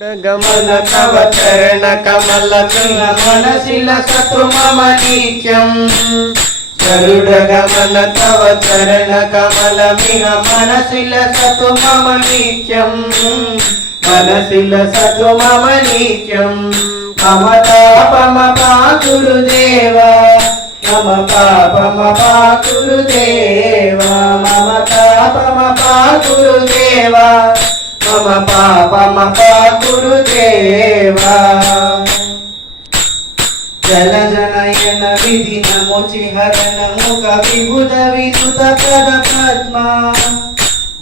गमन तव चरण कमल मनसिल सतु मम नित्यं गरुड गमन तव चरण कमल मनसिल सतु मम नित्यं मनसिल सतु मम नित्यं मम पापम गुरुदेव मम पापम गुरुदेव मम पापम गुरुदेव मम पापम गुरुदेवा जल जनयन विधि नमोचि हरण मुख विबुध विनुत पद पद्मा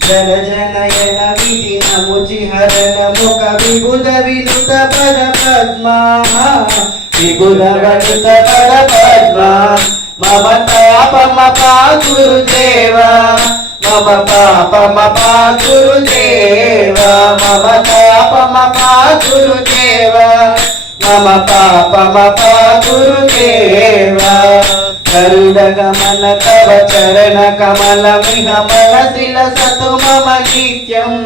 जल जनयन विधि नमोचि हरण मुख विबुध विनुत पद पद्मा विबुध विनुत पद पद्मा मम पापम गुरुदेवा मम पापम गुरुदेवा मम पापम गुरुदेवा मम पापम गुरुदेवा गरुड गमन तव चरण कमल मनसिल सतु मम नित्यं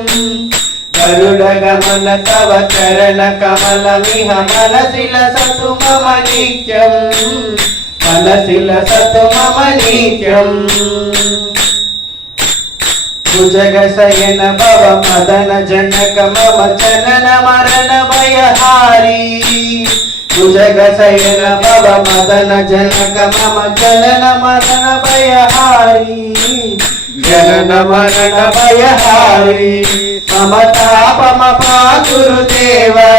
गरुड गमन तव चरण कमल मनसिल सतु मम नित्यं मनसिल सतु मम नित्यं भुजगशयन भव मदन जनक मम जनन मरण भयहारी भुजगशयन भव मदन जनक मम जनन मरण भयहारी जनन मरण भयहारी मम तापम गुरुदेवा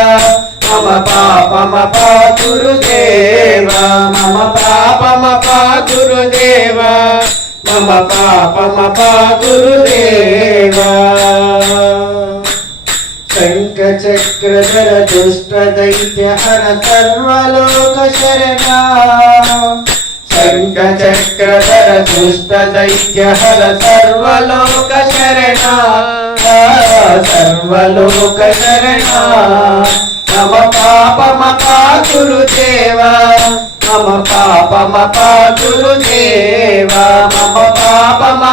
मम पापम गुरुदेवा मम पापम गुरुदेवा मम पापम गुरुदेवा शंख चक्रधर दुष्ट दैत्य हर सर्वलोक शरणा शंख चक्रधर दुष्ट दैत्य हर सर्वलोक शरणा सर्वलोक शरणा मम पापम गुरुदेवा मम पापम गुरुदेवा मम पापम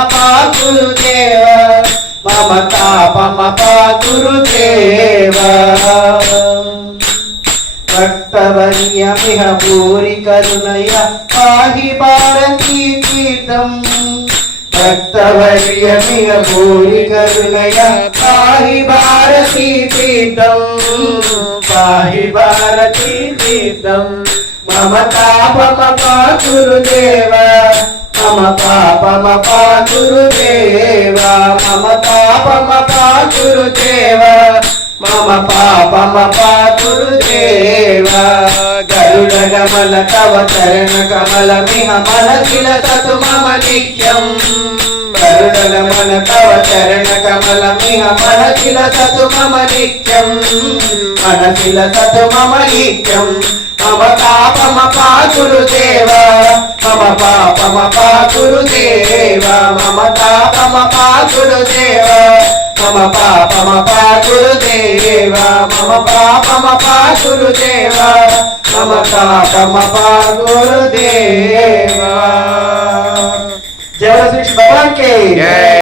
गुरुदेवा मम तापम गुरुदेवा भक्तवर्यमिह भूरि करुणया पाहि भारती तीर्थं भक्तवर्यमिह भूरि करुणया पाहि भारती तीर्थं पाहि भारती तीर्थं मम तापम गुरुदेवा मम पापम गुरुदेवा मम तापम गुरुदेवा मम पापम गुरुदेवा गरुड गमन तव चरण कमल मनसिल सतु मम नित्यं गरुड गमन तव चरण कमल मनसिल सतु मम नित्यं मनसिल सतु मम नित्यं मम पापम गुरुदेवा मम पापम गुरुदेवा मम तापम गुरुदेवा मम पापम गुरुदेवा मम पापम गुरुदेवा मम पापम गुरुदेवा जय श्री भगवान के